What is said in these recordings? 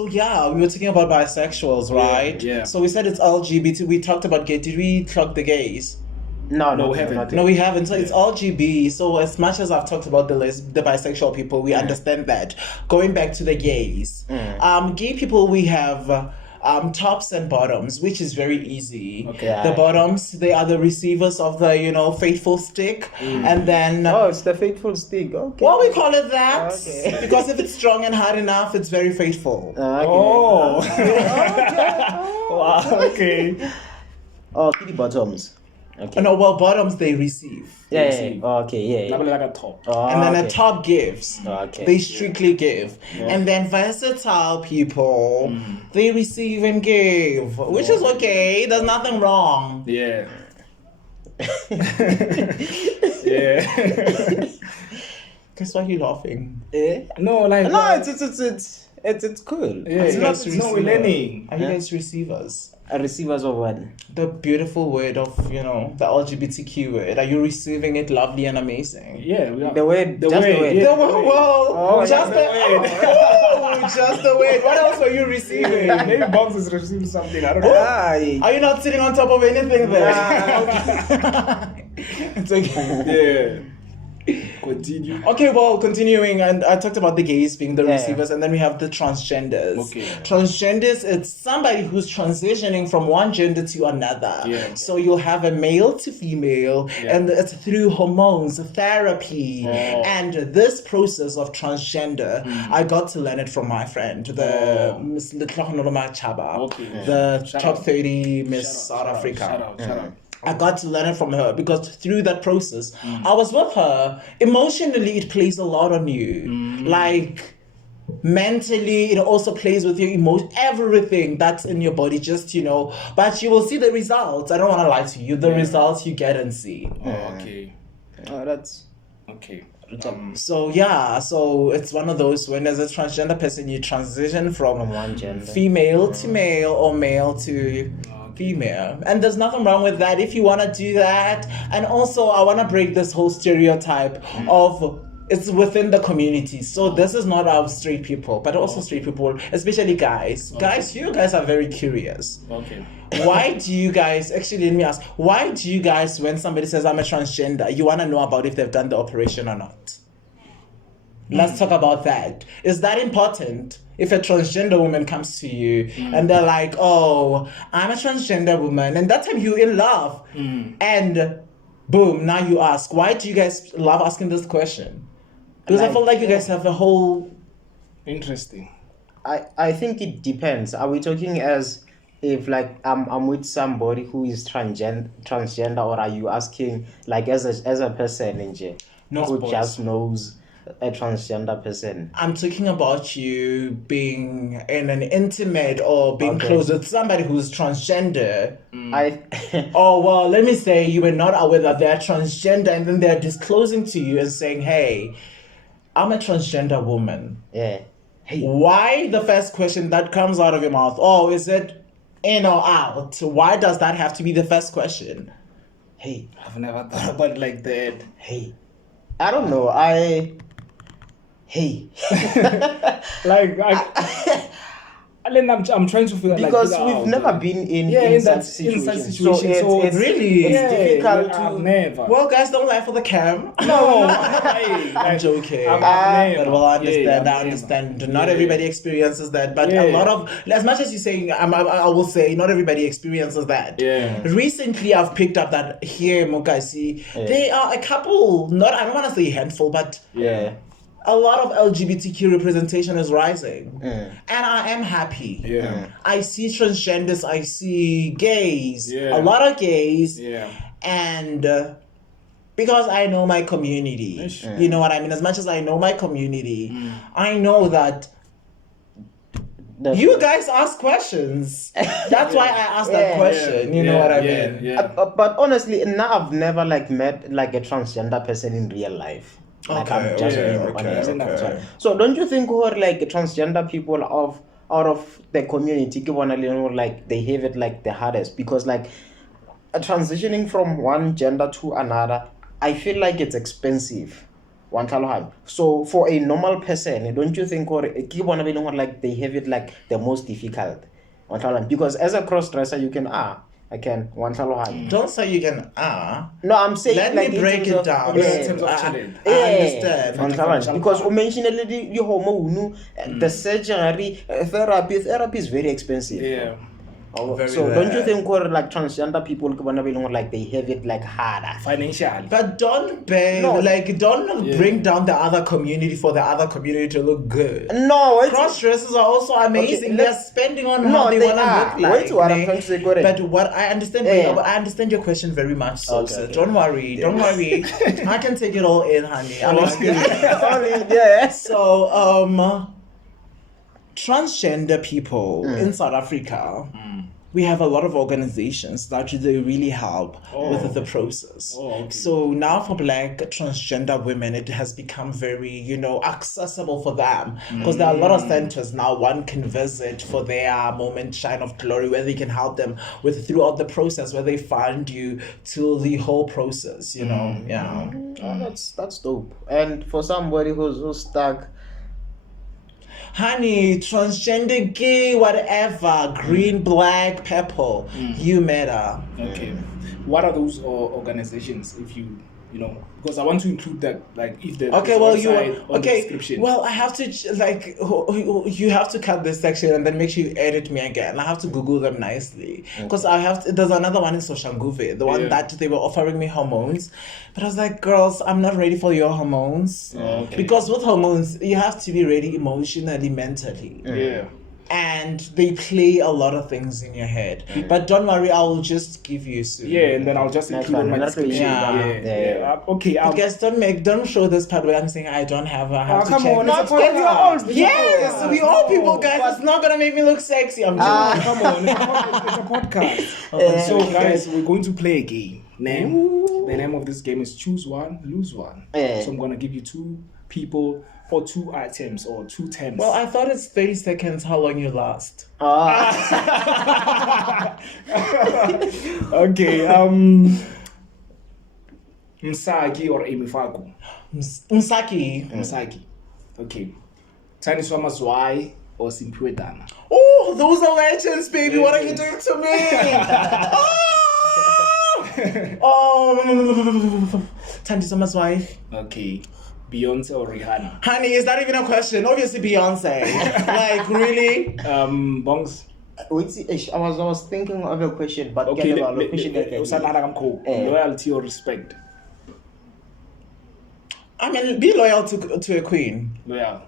So yeah, we were talking about bisexuals, right? Yeah. So we said it's LGBT. We talked about gay. Did we talk the gays? No, we haven't. No, we haven't. So it's all GB. So as much as I've talked about the bisexual people, we understand that. Going back to the gays, gay people, we have tops and bottoms, which is very easy. Okay. Yeah. The bottoms, they are the receivers of the faithful stick, and then it's the faithful stick. Okay. well, we call it that Okay. because if it's strong and hard enough, it's very faithful. Okay. Oh. Okay. Wow. Okay. Oh, kitty bottoms. Okay. No, well, bottoms they receive. Yeah. receive. Okay. Yeah. Like a top. Oh, And then okay. a top gives. Okay. They strictly give. And then versatile people, they receive and give, which is okay. There's nothing wrong. Yeah. Yeah. Guess why are you laughing? No, like No, it's cool. yeah, It's not no, we're learning. Are you guys receivers? Receivers of what? The beautiful word of, the LGBTQ word. Are you receiving it lovely and amazing? Yeah, we are. The word. Just the word. yeah, No, well, just the word. just the word. What else were you receiving? Maybe Box is receiving something. I don't know. Aye. Are you not sitting on top of anything there? It's okay. Yeah. Continue. Okay, well, continuing, and I talked about the gays being the Yeah. receivers, and then we have the transgenders. Okay. Transgenders, it's somebody who's transitioning from one gender to another. Yeah. So you'll have a male to female, Yeah. and it's through hormones, therapy, and this process of transgender, I got to learn it from my friend, the Miss Litlochnoloma Chaba, Okay. the Shout top out. 30 Miss South Africa. Shout out. I got to learn it from her because through that process, I was with her. Emotionally, it plays a lot on you. Like, mentally, it also plays with your emotion, everything that's in your body, but you will see the results. I don't want to lie to you. The results you get and see. Oh, okay. Oh, that's. Okay. So, it's one of those when as a transgender person, you transition from one gender. female to male or male to female, and there's nothing wrong with that if you want to do that. And also I want to break this whole stereotype of it's within the community. So this is not our straight people, but also straight people, especially guys. You guys are very curious. Okay. Why do you guys, actually let me ask, why do you guys, when somebody says I'm a transgender, you want to know about if they've done the operation or not? Let's talk about that. Is that important? If a transgender woman comes to you and they're like, oh, I'm a transgender woman, and that time you're in love, and boom, now you ask, why do you guys love asking this question? Because I feel like you guys have a whole... Interesting. I think it depends. Are we talking as if like I'm with somebody who is transgender, or are you asking like as a person in jail who just knows a transgender person? I'm talking about you being in an intimate or being close with somebody who's transgender. Oh, well, let me say you were not aware that they're transgender, and then they're disclosing to you and saying, hey, I'm a transgender woman. Yeah. Hey. Why the first question that comes out of your mouth? Oh, is it in or out? Why does that have to be the first question? Hey. I've never thought about it like that. Hey. I don't know. Hey. I'm trying to figure because figure we've out, never been in that situation. So it's really difficult to. I've never. Well, guys, don't lie for the cam. No, I'm joking. I've But never. well, I understand. Yeah, I I've never. understand. Not Yeah. everybody experiences that, but Yeah. a lot of, as much as you're saying, I will say, not everybody experiences that. Yeah. Recently, I've picked up that here in Nkosi, there are a couple. I don't want to say handful, but Yeah. a lot of LGBTQ representation is rising, and I am happy. Yeah. I see transgenders, I see gays, Yeah. a lot of gays, Yeah. and because I know my community, you know what I mean? As much as I know my community, I know that you guys ask questions. That's why I asked that question. You know what I mean? Yeah. But honestly, now I've never met like a transgender person in real life. Like, I'm just being honest. okay. So don't you think who are like transgender people out of the community, like they have it like the hardest, because like transitioning from one gender to another, I feel like it's expensive. So for a normal person, don't you think or like they have it like the most difficult? Because as a cross dresser you can I can Don't say you can No, I'm saying let like me break it down. in terms of challenge. I understand. Because you mentioned the homo the surgery therapy is very expensive. Yeah. Very So don't you bad. think or like transgender people like they have it like harder? Financially. But don't beg, No. don't bring down the other community for the other community to look good. No, it's Cross dressers are also amazing. Okay, They're spending on No, how they they want to are. look like. Wait, what I'm ne? trying to say, correct. But what I understand, I understand your question very much. So, Okay, sir. okay. Don't worry, don't worry. I can take it all in, honey. I'm just kidding. So, transgender people in South Africa. We have a lot of organizations that they really help with the process. So now for Black transgender women, it has become very, accessible for them. Because there are a lot of centers now one can visit for their moment shine of glory where they can help them with throughout the process, where they fund you to the whole process, Yeah. That's dope. And for somebody who's stuck, Honey, transgender, gay, whatever, green, black, purple, you matter. Okay. What are those organizations? If because I want to include that, like if the Okay, well, the description. well, I have to you have to cut this section and then make sure you edit me again. I have to Google them nicely because there's another one in Soshanguve, the one that they were offering me hormones, but I was like, girls, I'm not ready for your hormones because with hormones you have to be ready emotionally, mentally. Yeah. And they play a lot of things in your head. But don't worry, I will just give you soon. Yeah, and then I'll just include on my description. Yeah. Okay. Guys, don't show this part where I'm saying I don't have. I have to come check. on, Not it's a podcast. yes, we all people, guys. It's not gonna make me look sexy. I'm joking. Come on, it's a podcast. So, guys, we're going to play a game. The name of this game is Choose One, Lose One. So I'm gonna give you two people or two items or two terms. Well, I thought it's 30 seconds. How long you last? Okay. Msaki or Imifaku? Msaki. Okay. Taniswa Mazwai or Simpuedana? Oh, those are legends, baby. What are you doing to me? Oh, Taniswa Mazwai. Okay. Beyonce or Rihanna? Honey, is that even a question? Obviously Beyonce. Like, really? Bongs? I was thinking of a question, but okay, loyalty or respect? I mean, be loyal to a queen. Loyal.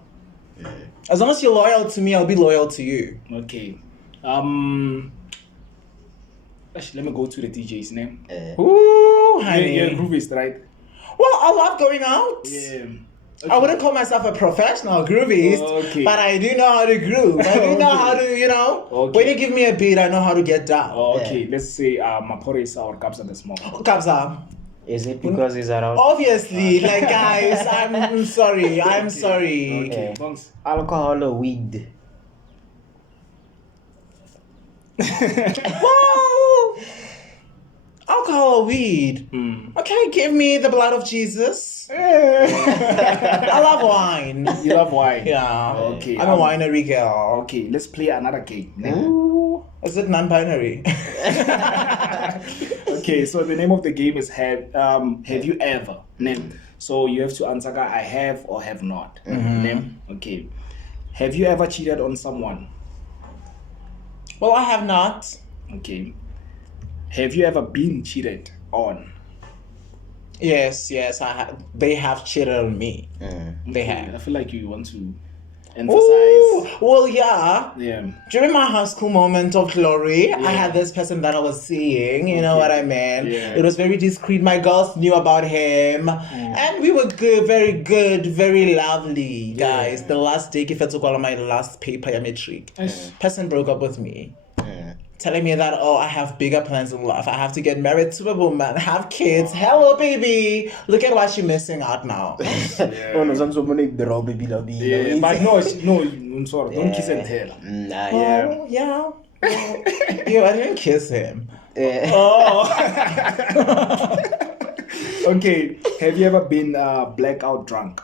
As long as you're loyal to me, I'll be loyal to you. Okay. Actually, let me go to the DJ's name. Ooh, honey. You're a groovist, right? Well, I love going out. Yeah. Okay. I wouldn't call myself a professional groovist, but I do know how to groove. I do know how to, when you give me a beat, I know how to get down. Okay, let's say Maporisa or Kabza the Small. Kabza. Is it because he's around? Obviously, like guys, I'm sorry. I'm sorry. Okay. Alcohol or weed? Whoa! Alcohol or weed? Okay, give me the blood of Jesus. I love wine. You love wine? Yeah. Okay. I'm a winery girl. Okay, let's play another game. Ooh. Is it non-binary? Okay, so the name of the game is Have You Ever? Name. So you have to answer I have or have not. Name. Okay. Have you ever cheated on someone? Well, I have not. Okay. Have you ever been cheated on? Yes, they have cheated on me. They have. I feel like you want to emphasize. Ooh, well, yeah. Yeah. During my high school moment of glory, I had this person that I was seeing, you know what I mean? Yeah. It was very discreet. My girls knew about him. And we were good, very lovely, guys. Yeah. The last day, if I took all of my last paper, metric. Person broke up with me. Telling me that, I have bigger plans in life. I have to get married to a woman, have kids. Hello, baby. Look at what you're missing out now. Yeah. But no, I'm sorry. Don't kiss and tell. Oh, yeah. I didn't kiss him. Okay. Have you ever been blackout drunk?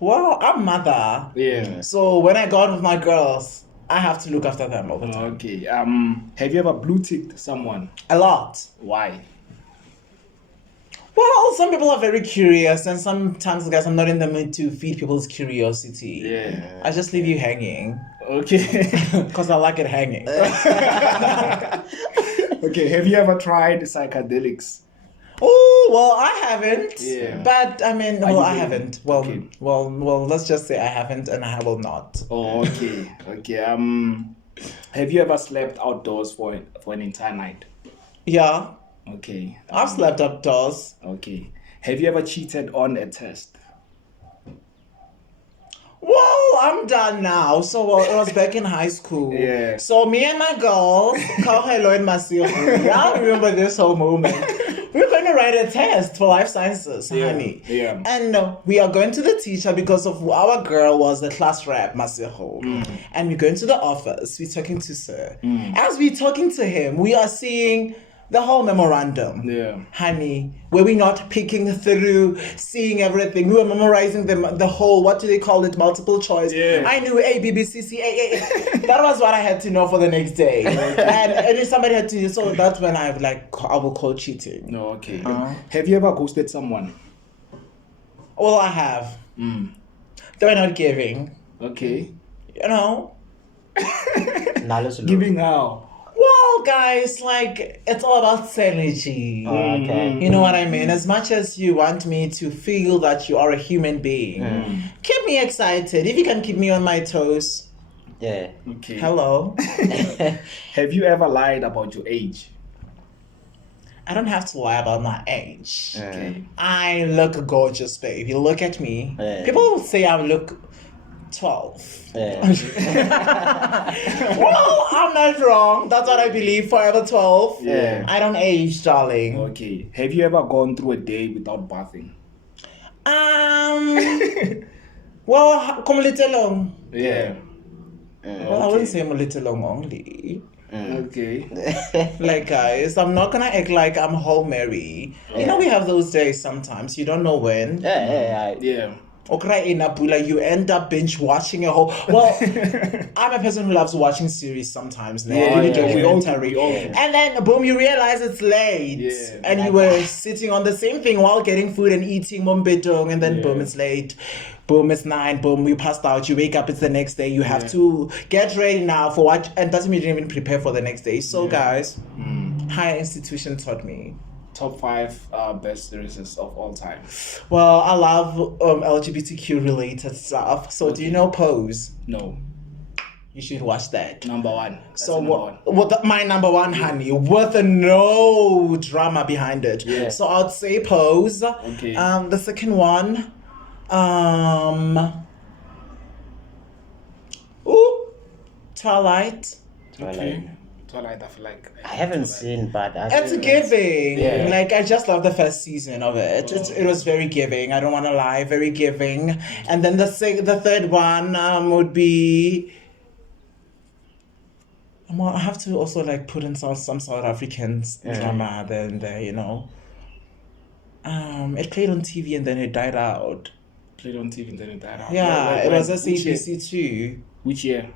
Well, I'm mother. Yeah. So when I go out with my girls, I have to look after them all the time. Okay. Have you ever blue ticked someone? A lot. Why? Well, some people are very curious, and sometimes, guys, I'm not in the mood to feed people's curiosity. Yeah. I just leave you hanging. Okay. Because I like it hanging. Okay. Have you ever tried psychedelics? Oh, well, I haven't. Yeah. But I mean, Are you I willing? haven't. Well, Okay. well, let's just say I haven't, and I will not. Oh, okay. Okay. Have you ever slept outdoors for an entire night? Yeah, Okay. I've slept outdoors. Okay. Have you ever cheated on a test? Well, I'm done now. So it was back in high school. Yeah. So me and my girls, Hello and Masio, I remember this whole moment. We were going to write a test for life sciences, honey. Yeah. And we are going to the teacher because of our girl was the class rep, Masiho. And we're going to the office. We're talking to sir. As we're talking to him, we are seeing the whole memorandum. Yeah. Honey, were we not picking through, seeing everything? We were memorizing the whole, what do they call it, multiple choice. Yeah. I knew A, B, B, C, C, A, A. That was what I had to know for the next day. and if somebody had to, so that's when I will call cheating. No, okay. Have you ever ghosted someone? Well, I have. They were not giving. Okay. You know? Giving how? Well, guys, like, it's all about synergy. Okay. You know what I mean? As much as you want me to feel that you are a human being, keep me excited. If you can keep me on my toes, Yeah. Okay. hello. Have you ever lied about your age? I don't have to lie about my age. Okay. I look gorgeous, babe. You look at me. Yeah. People say I look 12. Yeah. Well, I'm not wrong. That's what I believe. Forever 12. Yeah. I don't age, darling. Okay. Have you ever gone through a day without bathing? Well, come a little long. Yeah. Well, I wouldn't say I'm a little long only. Okay. Like, guys, I'm not gonna act like I'm whole Mary. You know, we have those days sometimes. You don't know when. Yeah. Okay, in Abula, you end up binge watching a whole. Well, I'm a person who loves watching series sometimes. Yeah, Really yeah, we all do, documentary. we all do. And then, boom, you realize it's late. Yeah. And you were sitting on the same thing while getting food and eating mombetong. And then, boom, it's late. Boom, it's 9. Boom, you passed out. You wake up, it's the next day. You have to get ready now for what. And doesn't mean you didn't even prepare for the next day. So, guys, higher institution taught me. Top 5 best series of all time. Well, I love LGBTQ related stuff. So, do you know Pose? No. You should watch that. Number 1. That's So the number what? My number one, honey, with no drama behind it. Yeah. So I'd say Pose. Okay. The second one, Twilight. Okay. Twilight, I feel like I haven't seen, but It's giving. Yeah. Like, I just love the first season of it. It was very giving. I don't want to lie, very giving. And then the third one would be. I have to also like put in some South African drama there, you know. It played on TV and then it died out. Played on TV and then it died out. Yeah, it was Which year? SABC2. Which year?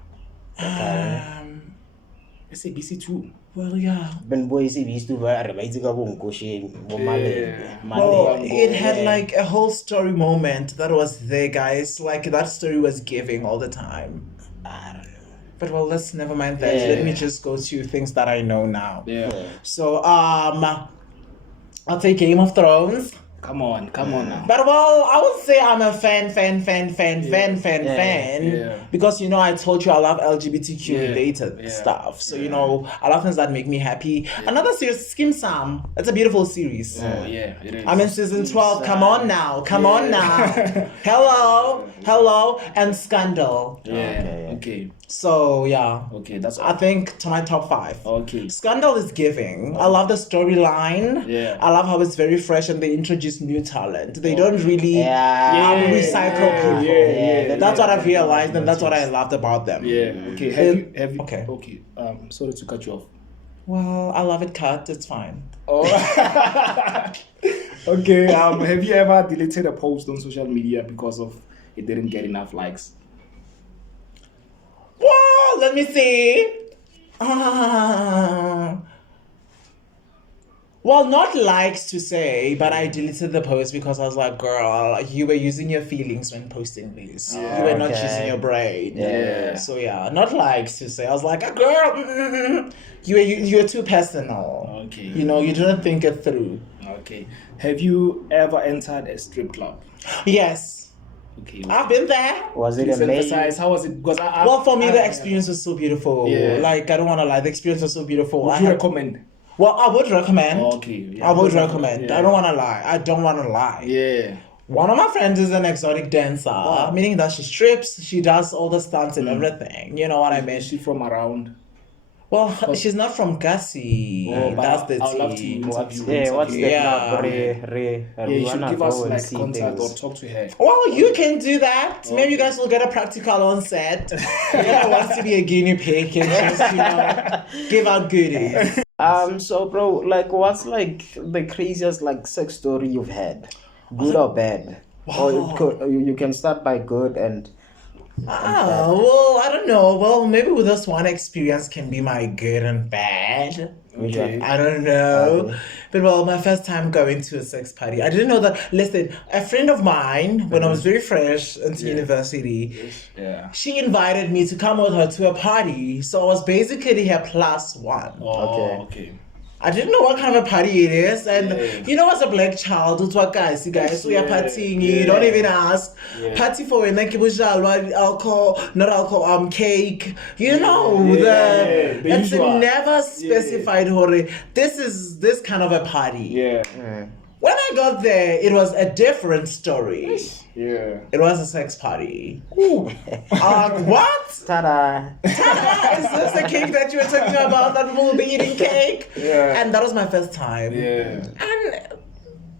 SABC 2. Well, yeah. Ben boys used to wear a bicycle Nkosi, Well, it had like a whole story moment that was there, guys. Like, that story was giving all the time. I don't know. But well, let's never mind that. Let me just go to things that I know now. Yeah. So, I'll take Game of Thrones. Come on now. But well, I would say I'm a fan. Yeah. Because, you know, I told you I love LGBTQ related Yeah. stuff. So, you know, I love things that make me happy. Another series, Skim Sam. It's a beautiful series. Oh yeah, it is. I'm in season 12. Come on now. Hello. And Scandal. Yeah. Okay. So, yeah. Okay, that's I think to my top 5. Okay. Scandal is giving. I love the storyline. Yeah. I love how it's very fresh and they introduce new talent. They don't really recycle people. Yeah. That's what I've realized and that's what I loved about them. Yeah. Okay. Have you? Okay. Okay. Sorry to cut you off. Well, I love it cut. It's fine. Oh. Okay. Have you ever deleted a post on social media because of it didn't get enough likes? Well, let me see. Well, not likes to say, but I deleted the post because I was like, girl, you were using your feelings when posting this. You were not using your brain. Yeah. So yeah, not likes to say. I was like, girl, you were too personal. Okay. You know, you didn't think it through. Okay. Have you ever entered a strip club? Yes. Okay. I've been there. Was it Please amazing? emphasize, how was it? Because Well, for me, the experience was so beautiful. Yeah. Like, I don't want to lie. The experience was so beautiful. Would you recommend? Well, I would recommend. Okay. Yeah. I would recommend. Yeah. I don't want to lie. I don't want to lie. Yeah. One of my friends is an exotic dancer, meaning that she strips, she does all the stunts and everything. You know what I mean? Is she from around? Well, she's not from Gussie. But That's the I'd love to tea. interview Yeah, what's the Yeah. club? Yeah, you should give us like contact or talk to her. Well, you can do that. Maybe you guys will get a practical on set. Whoever wants to be a guinea pig and just, give out goodies. So bro, like what's like the craziest like sex story you've had? Good or bad? Or you can start by good and Well, I don't know. Well, maybe with this one experience can be my good and bad. Okay. I don't know. Okay. But well, my first time going to a sex party, I didn't know that. Listen, a friend of mine, when I was very fresh into university, Yeah. she invited me to come with her to a party. So I was basically her plus one. Oh, okay. I didn't know what kind of a party it is. And Yeah. you know, as a black child, it's what guys, we are partying, Yeah. you don't even ask. Yeah. Party for when like alcohol, not alcohol, cake. You know, The it's usual. never specified this is this kind of a party. Yeah. When I got there, it was a different story. Yeah. It was a sex party. What? ta-da! Is this the cake that you were talking about? That people will be eating cake? Yeah. And that was my first time. Yeah. And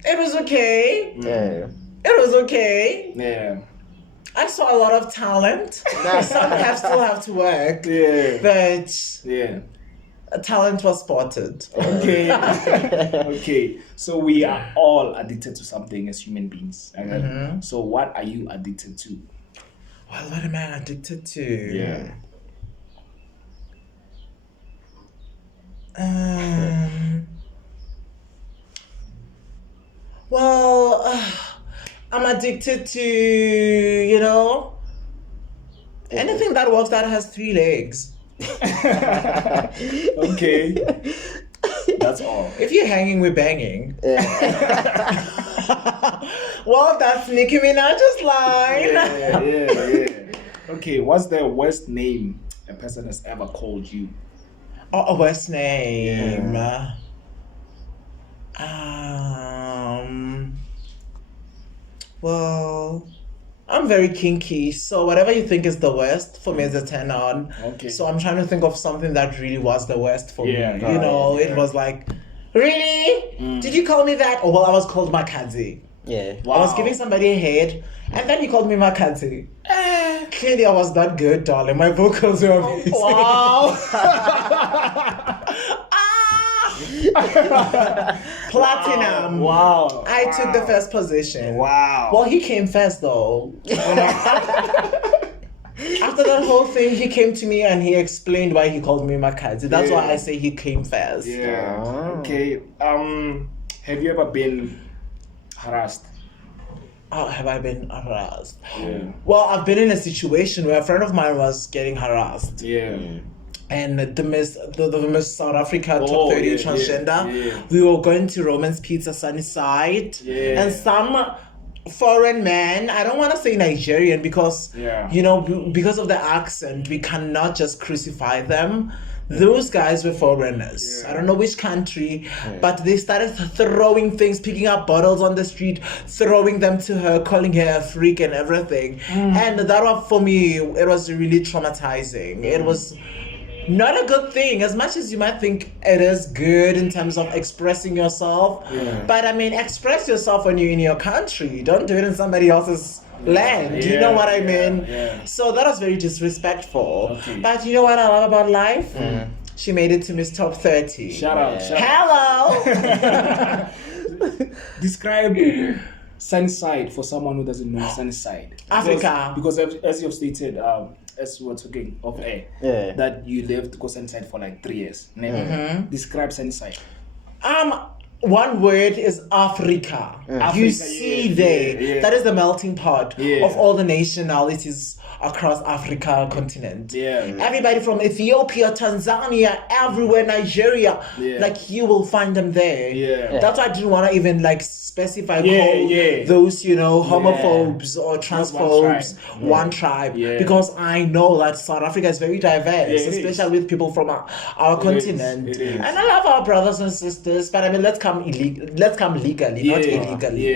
it was okay. Yeah. It was okay. Yeah. I saw a lot of talent. Some still have to work. Yeah. But Yeah. talent was spotted. Okay. Okay. So we are all addicted to something as human beings. Okay? So what are you addicted to? Well, what am I addicted to? Yeah. Well, I'm addicted to, anything that walks that has 3 legs. Okay. That's all. If you're hanging, we're banging. Well, that's Nicki Minaj's line. Yeah. Okay, what's the worst name a person has ever called you? Oh, a worst name. Well, I'm very kinky, so whatever you think is the worst for me is a turn on. Okay. So I'm trying to think of something that really was the worst for Yeah, me. yeah. It was like, really? Did you call me that? Oh, well, I was called Makazi. Yeah. I was giving somebody a head, and then he called me Makazi. Clearly, I was not good, darling. My vocals were amazing. Wow. Platinum. Wow. I took the first position. Wow. Well, he came first, though. After that whole thing, he came to me and he explained why he called me Makazi. That's why I say he came first. Yeah. Oh. Okay. Have you ever been harassed? Oh, have I been harassed? Yeah. Well, I've been in a situation where a friend of mine was getting harassed. Yeah. And the Miss South Africa Oh, top 30 yeah, transgender, yeah. we were going to Roman's Pizza Sunnyside. Yeah. And some foreign man, I don't want to say Nigerian because, because of the accent, we cannot just crucify them. Those guys were foreigners. Yeah. I don't know which country, but they started throwing things, picking up bottles on the street, throwing them to her, calling her a freak and everything. And that was, for me, it was really traumatizing. It was not a good thing, as much as you might think it is good in terms of expressing yourself. But I mean, express yourself when you're in your country. Don't do it in somebody else's land. You know what I mean? Yeah. So that was very disrespectful. Okay. But you know what I love about life? She made it to Miss Top 30. Shout out. Hello. Describe Sunnyside for someone who doesn't know Sunnyside. Africa. Because as you've stated, as we were talking off air, that you lived to go Sunnyside for like 3 years. Describe Sunnyside. One word is Africa. You see there, that is the melting pot of all the nationalities across Africa continent. Everybody from Ethiopia, Tanzania, everywhere, Nigeria, like you will find them there. That's why I didn't want to even like specify those, you know, homophobes or transphobes, one tribe, because I know that South Africa is very diverse, especially with people from our continent. And I love our brothers and sisters, but I mean, let's come legally, not illegally.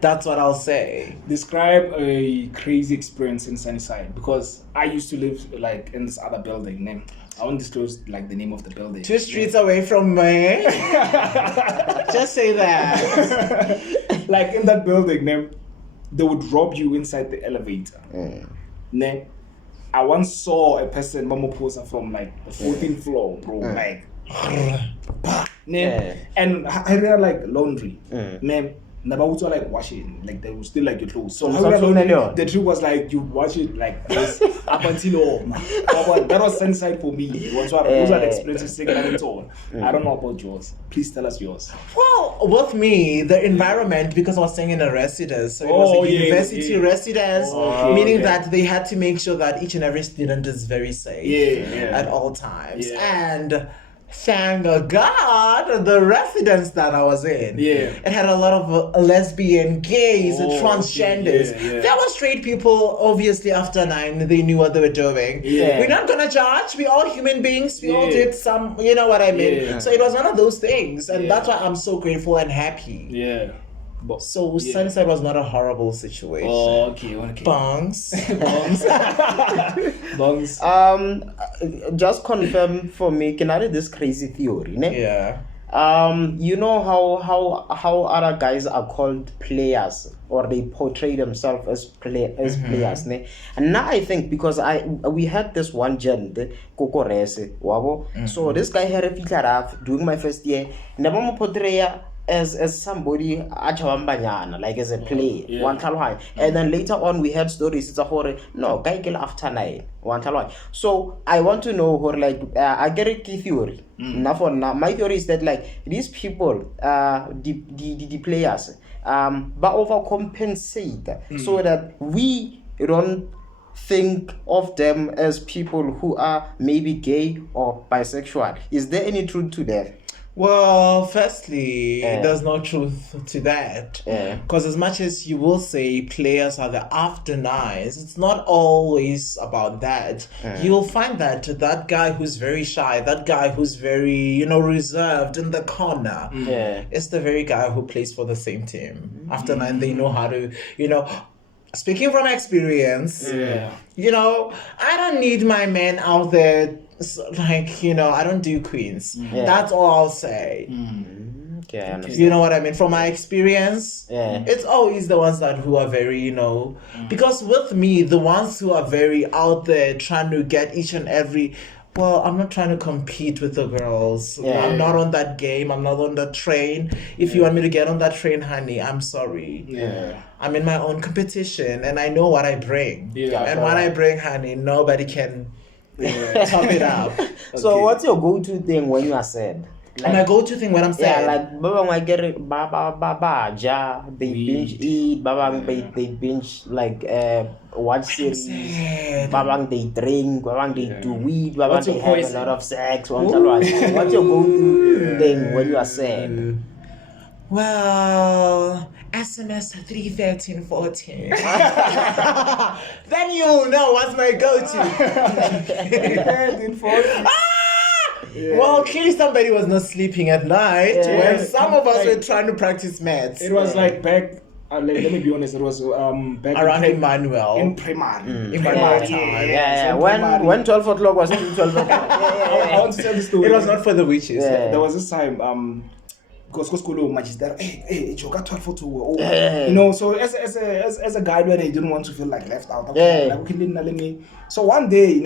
That's what I'll say. Describe a crazy experience in Sunnyside, because I used to live like in this other building. I won't disclose like the name of the building. 2 streets away from me. Just say that. Like in that building, they would rob you inside the elevator. I once saw a person, Mama Posa, from like the 14th floor, bro. Like, and I read like laundry. Nabaut like washing, like they will still like your clothes. So the trick was like you wash it like this up until that was Sunnyside for me. Those are the experiences taken all. I don't know about yours. Please tell us yours. Well, with me, the environment, because I was staying in a residence, so it was a university residence, meaning that they had to make sure that each and every student is very safe at all times. And thank God, the residence that I was in, it had a lot of lesbian, gays, transgenders. There were straight people, obviously, after 9, they knew what they were doing. We're not gonna judge, we're all human beings, we all did some, you know what I mean? So it was one of those things, and that's why I'm so grateful and happy. So Sunnyside was not a horrible situation. Okay. Bongs. Just confirm for me, can I read this crazy theory? You know how other guys are called players, or they portray themselves as players, ne? And now I think, because we had this one gent, Kokorese, wabo. So this guy had a feature doing my first year, never more portray as somebody like as a player, and then later on we had stories. It's a horror. No, guy kill after 9. So I want to know, like, I get a key theory. Now my theory is that like these people, the players, but overcompensate so that we don't think of them as people who are maybe gay or bisexual. Is there any truth to that? Well, firstly, there's no truth to that. Because as much as you will say players are the after 9s, it's not always about that. You'll find that that guy who's very shy, that guy who's very, reserved in the corner, is the very guy who plays for the same team. After 9, they know how to, speaking from experience, I don't need my men out there. Like, I don't do queens. That's all I'll say. Okay, I understand. You know what I mean? From my experience, it's always the ones who are very, because with me, the ones who are very out there trying to get each and every, well, I'm not trying to compete with the girls. I'm not on that game. I'm not on that train. If you want me to get on that train, honey, I'm sorry. I'm in my own competition, and I know what I bring. And what I bring, honey, nobody can top it up. So what's your go-to thing when you are sad? Like, my go-to thing when I'm sad? Like Baba I get it, they binge eat, Baba they binge like watch series, Baba they drink, Baba they do weed, Baba they have a lot of sex. What's your go-to thing when you are sad? Well, SMS 31314. Then you know what's my go-to. 31314. Well, clearly somebody was not sleeping at night when some of us were trying to practice maths. It was like back, let me be honest, it was back around Emmanuel. In primary. In primary time. When 12 o'clock was 12 o'clock. I want to tell the story. It was not for the witches. There was this time, because school magister, hey, you got 12 for so as a guy, when I didn't want to feel like left out. So one day,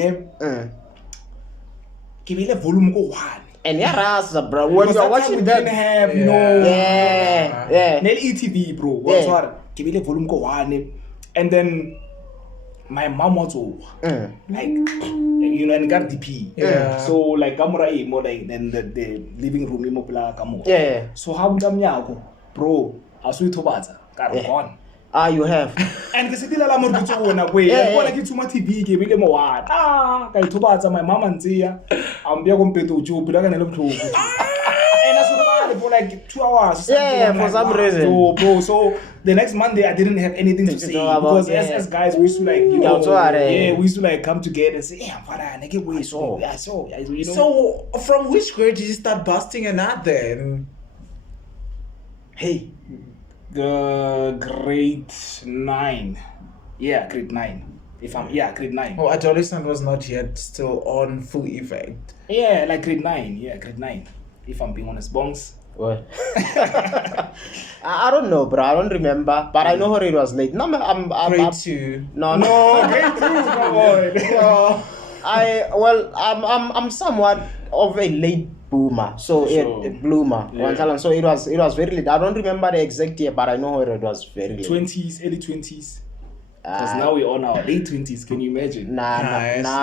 give me the volume go one. And yeah, Rasa, bro. When you're watching we that, didn't have, you know, yeah. Nel ETV, bro. What's what? Give me the volume go one, and then my mom also like, you know, and got DP. Yeah. So like, kamura more like then the living room imo pula kamo. Yeah. So how mnyako, bro? Asu itobaza, gone. Ah, you have. And ke setile la mo rutso wona we bona ke tsuma TV ke bile mo wa ka ithobatsa my mama ntsia ambia ko mpeto jo pula ka nele botlhoko and I survived for like 2 hours For some reason. so bro, so the next Monday I didn't have anything to say because as guys we used to like, you know, we used to like come together and say, yeah, I get way so you know. So from which grade did you start busting a nut then? Hey, grade 9. Yeah, grade 9. Grade 9. Oh, adolescent was not yet still on full effect. Yeah, like grade 9. Yeah, grade 9. If I'm being honest, bongs. What? I don't know, bro. I don't remember, but I know how it was late. No, I'm grade 2. No, grade 2. Come on. I'm somewhat of a late bloomer, so bloomer. Yeah. So it was very late. I don't remember the exact year, but I know it was very late. 20s, early 20s. Because now we're on our late 20s. Can you imagine? Nah.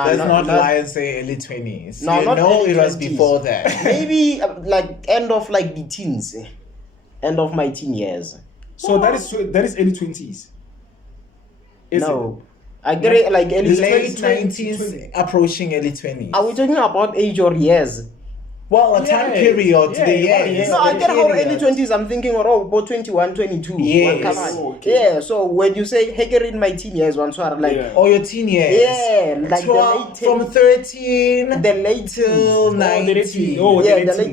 Let's not lie and say early 20s. No, not early it was 20s. before that. Maybe like end of like the teens, end of my teen years. So that is early 20s. No. I get it like early late 20s. 19s, approaching early 20s. Are we talking about age or years? Well, a time period, the years. No, I get how early 20s, I'm thinking, about 21, 22. Yes. Come on. Okay. Yeah, so when you say, hey, get in my teen years, once are like, Or your teen years. yeah, like 12, the late from 13 the late till 19. the late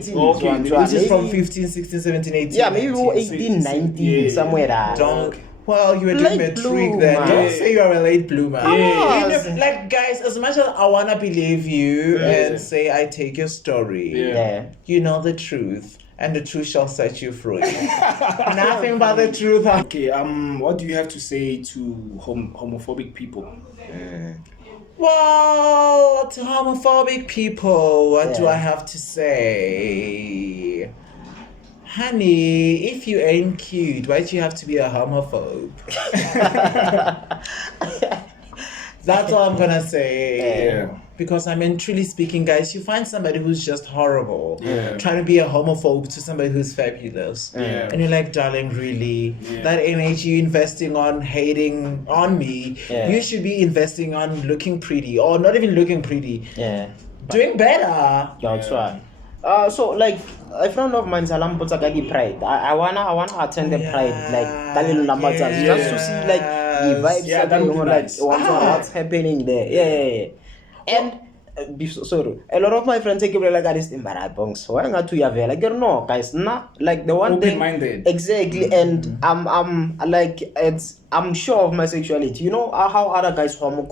teens. Okay, Which is from Maybe- 15, 16, 17, 18. Yeah, maybe 19. 18, 19, Yeah. somewhere there. Don't. Well, you were doing Late metric then. bloomer. Don't say you are a late bloomer. Yeah. You know, like, guys, as much as I want to believe you and say I take your story, Yeah. you know the truth, and the truth shall set you free. Nothing but the truth. Okay, what do you have to say to homophobic people? Well, to homophobic people, what do Yeah. I have to say? Honey, if you ain't cute, why do you have to be a homophobe? That's all I'm gonna say. Yeah. Because I mean, truly speaking, guys, you find somebody who's just horrible, Yeah. trying to be a homophobe to somebody who's fabulous. Yeah. And you're like, darling, really? Yeah. That energy you're investing on hating on me, Yeah. you should be investing on looking pretty, or not even looking pretty, Yeah. doing better. That's right. So like a friend of mine, Salam Potsagadi Pride. I wanna attend the Pride, like that little number just to see like the vibes, Yeah, that would be nice. what's happening there. Yeah. And sorry, a lot of my friends take it like this embarrassing. So I'm not too yavela. Like no, guys, like the one thing Open-minded. exactly. And I'm like I'm sure of my sexuality. You know how other guys that's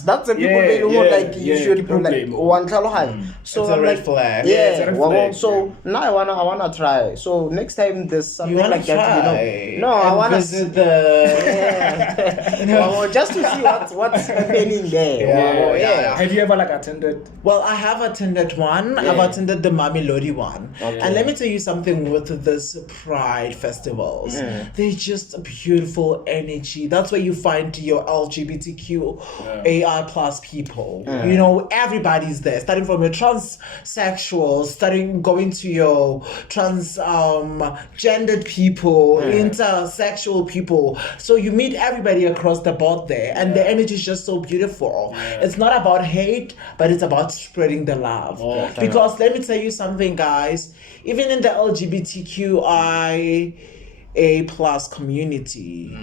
the people they don't like you should like problem. one so It's a I'm red like, flag. Yeah, it's a yeah, red well, flag, so now I wanna try. So next time there's something You wanna like that, try? no, I wanna visit the. well, just to see what's happening there. Yeah. Have you ever like attended? Well, I have attended one. Yeah. I've attended the Mami Lodi one. Okay. And let me tell you something with this Pride festivals. They're just a beautiful energy. That's where you find your LGBTQ AI plus people. You know, everybody's there. Starting from your transsexuals, going to your gendered people, intersexual people. So you meet everybody across the board there. And the energy is just so beautiful. It's not about hate, but it's about spreading the love. Because let me tell you something, guys. Even in the LGBTQIA plus community,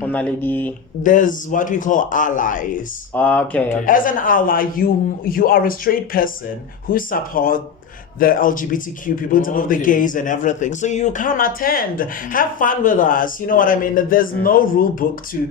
there's what we call allies. Okay. As an ally, you are a straight person who support the LGBTQ people in terms of the gays and everything. So you come attend, have fun with us. You know what I mean? There's no rule book to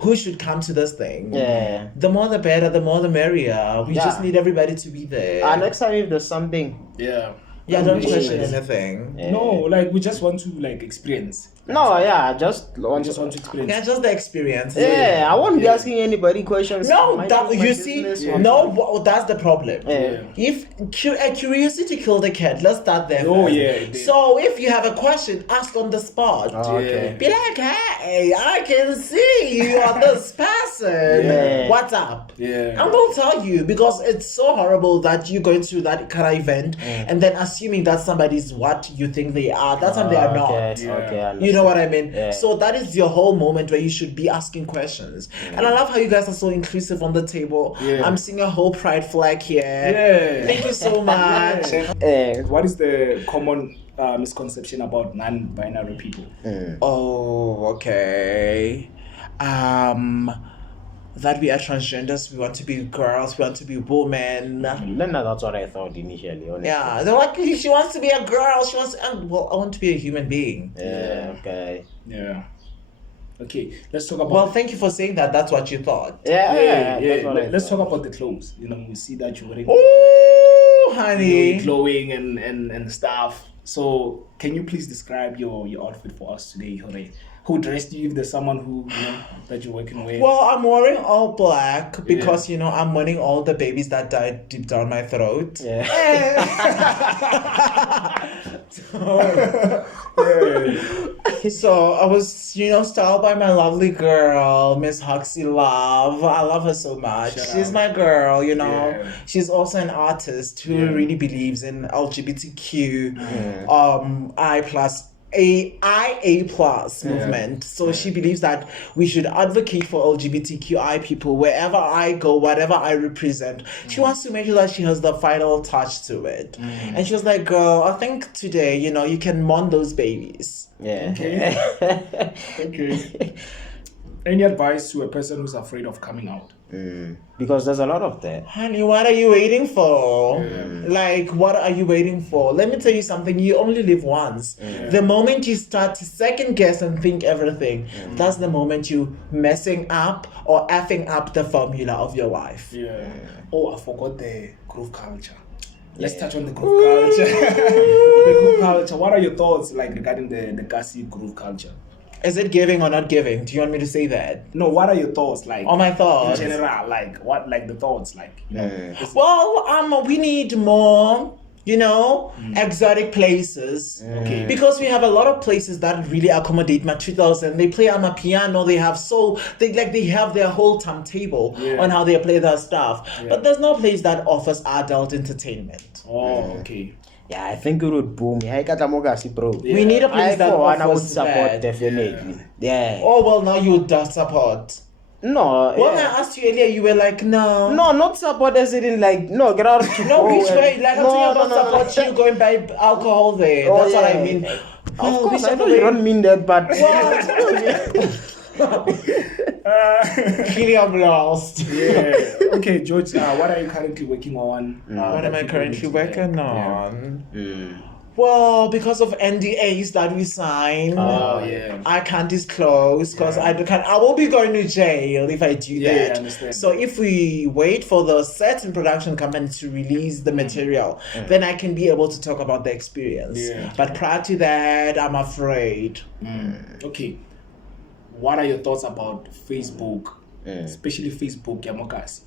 who should come to this thing. Yeah. The more the better, the more the merrier. We just need everybody to be there. Next time if there's something. Yeah. Yeah, don't question anything. No, like we just want to like experience. No, yeah, just We just want to experience. Yeah, just the experience. Yeah, I won't be asking anybody questions. No, Mind that my you see, business. no, that's the problem. Yeah. If curiosity killed the cat, let's start there. Oh, first. yeah, it did. So if you have a question, ask on the spot. Okay. Be like, hey, I can see you on this person. Yeah. What's up? Yeah. I'm gonna tell you because it's so horrible that you're going to that kind of event and then assuming that somebody's what you think they are. That's what they are not. Okay, okay, I You know what I mean? Yeah. So that is your whole moment where you should be asking questions. And I love how you guys are so inclusive on the table. Yeah. I'm seeing a whole pride flag here. Yeah. Thank you so much. What is the common misconception about non-binary people? Oh, okay. That we are transgenders, we want to be girls, we want to be women. No, that's what I thought initially. Honestly. Yeah, they're like, she wants to be a girl, she wants to, well, I want to be a human being. Yeah. Okay. Yeah. Okay, let's talk about. Well, thank you for saying that. That's what you thought. Yeah. That's what I Let's thought. talk about the clothes. You know, we see that you're wearing Ooh, honey. glowing and stuff. So, can you please describe your outfit for us today, Hore? Who dressed you? If there's someone who that you're working with. Well, I'm wearing all black because I'm mourning all the babies that died deep down my throat. Yeah. So I was, styled by my lovely girl, Miss Huxley Love. I love her so much. Shout She's out. my girl, Yeah. She's also an artist who Yeah. really believes in LGBTQ, IA plus movement. So she believes that we should advocate for LGBTQI people wherever I go, whatever I represent. She wants to make sure that she has the final touch to it. And she was like, girl, I think today, you can mourn those babies. Yeah. Okay. Any advice to a person who's afraid of coming out? Because there's a lot of that. Honey, what are you waiting for? Like, what are you waiting for? Let me tell you something. You only live once. The moment you start to second guess and think everything, that's the moment you messing up or effing up the formula of your life. Yeah. Oh, I forgot the groove culture. Let's touch on the groove culture. The groove culture. What are your thoughts like regarding the Kasi groove culture? Is it giving or not giving? Do you want me to say that? No, what are your thoughts like? On my thoughts. In general, like what, like the thoughts, like. Well, we need more, exotic places. Okay. Because we have a lot of places that really accommodate my 2000. They play on a piano. They have they have their whole timetable on how they play their stuff. But there's no place that offers adult entertainment. Oh, okay. Yeah, I think it would boom. Yeah, bro. We need a place that I would offers support that. definitely. Yeah. Oh well, now you does support. No. When yeah. I asked you earlier, you were like, no. No, not support as in like no, get out of No, which way? Like I'm talking about support you going buy alcohol there. Oh, That's what I yeah. mean. Of course, I know you don't mean that, but Clearly I'm lost. Yeah. Okay, George, what are you currently working on? What am I currently working Yeah. on? Well, because of NDAs that we sign, Oh, yeah. I can't disclose because I will be going to jail if I do Yeah, that. I understand. So if we wait for the certain production company to release the material, then I can be able to talk about the experience. Yeah. But prior to that, I'm afraid. Okay. What are your thoughts about Facebook, especially Facebook, Yamokasi?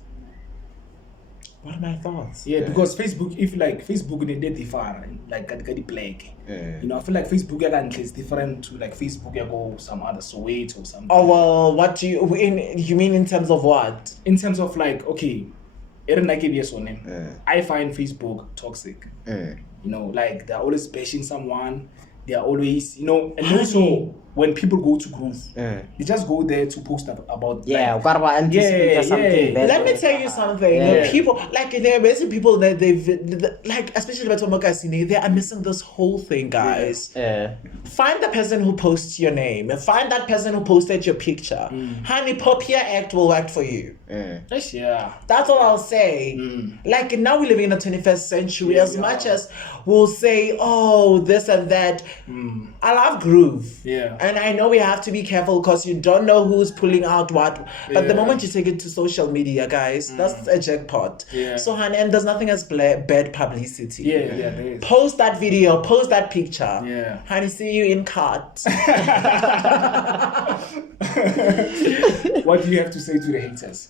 What are my thoughts? Yeah, because Facebook, if like Facebook in the different, like the plague. I feel like Facebook is different to like Facebook go some other Soweto or something. Oh well, what do you mean in terms of what? In terms of like, okay, I find Facebook toxic. Like they're always bashing someone. They are always, and also when people go to Groove, they just go there to post about something. Let me tell you something. Yeah. People there are basically people that they've like, especially about Tomokasine, they are missing this whole thing, guys. Find the person who posts your name. Find that person who posted your picture. Honey, Popia Act will work for you. Yeah. That's all I'll say. Like now we're living in the 21st century. As much as we'll say, oh, this and that. I love Groove. Yeah. And I know we have to be careful because you don't know who's pulling out what. But the moment you take it to social media, guys, that's a jackpot. Yeah. So, honey, and there's nothing as bad publicity. Yeah, there is. Post that video, post that picture. Yeah. Honey, see you in court. What do you have to say to the haters?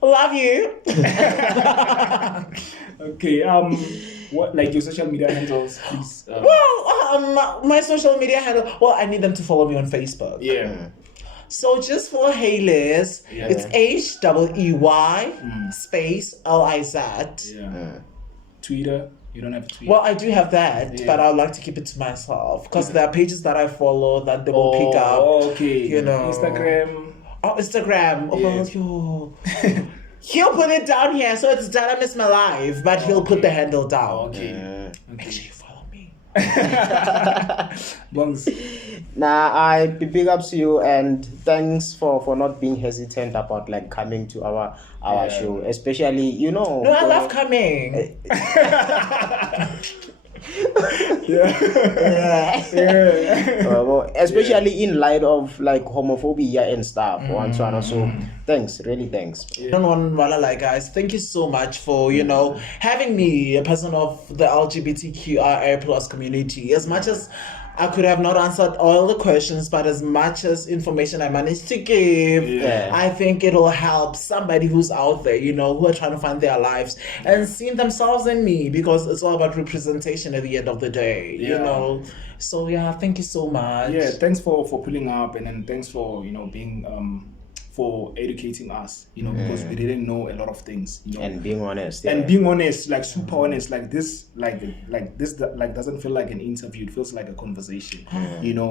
Love you. Okay, what, like, your social media handles, please? Well, my social media handle. Well, I need them to follow me on Facebook. Yeah. So just for Haylez, it's HEEY space LIZ. Yeah. Twitter, you don't have a Twitter. Well, I do have that, but I would like to keep it to myself because there are pages that I follow that they will pick up. Oh, okay. You know, Instagram. Oh, Instagram. Yes. Oh, yo. He'll put it down here, so it's Dada Miss My Life, but he'll put the handle down. Okay. Make sure you follow me. Bongs. Nah, I big ups to you and thanks for not being hesitant about like coming to our show, especially No, I love coming. Well, especially in light of like homophobia and stuff. So thanks, really thanks. I don't want to lie, guys. Thank you so much for having me, a person of the LGBTQIA plus community. As much as I could have not answered all the questions, but as much as information I managed to give, I think it'll help somebody who's out there, who are trying to find their lives and seeing themselves in me, because it's all about representation at the end of the day, you know. So thank you so much. Yeah, thanks for pulling up, and then thanks for being for educating us, because we didn't know a lot of things, and being honest, like super honest, like this doesn't feel like an interview, it feels like a conversation,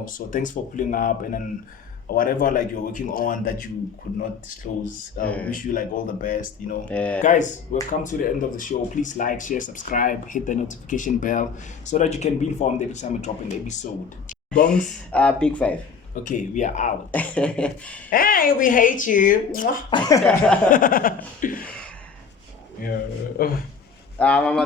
so thanks for pulling up, and then whatever like you're working on that you could not disclose, wish you like all the best, Guys, we've come to the end of the show. Please like, share, subscribe, hit the notification bell so that you can be informed every time we drop an episode. Bongs, Big 5. Okay, we are out. Hey, we hate you. Mama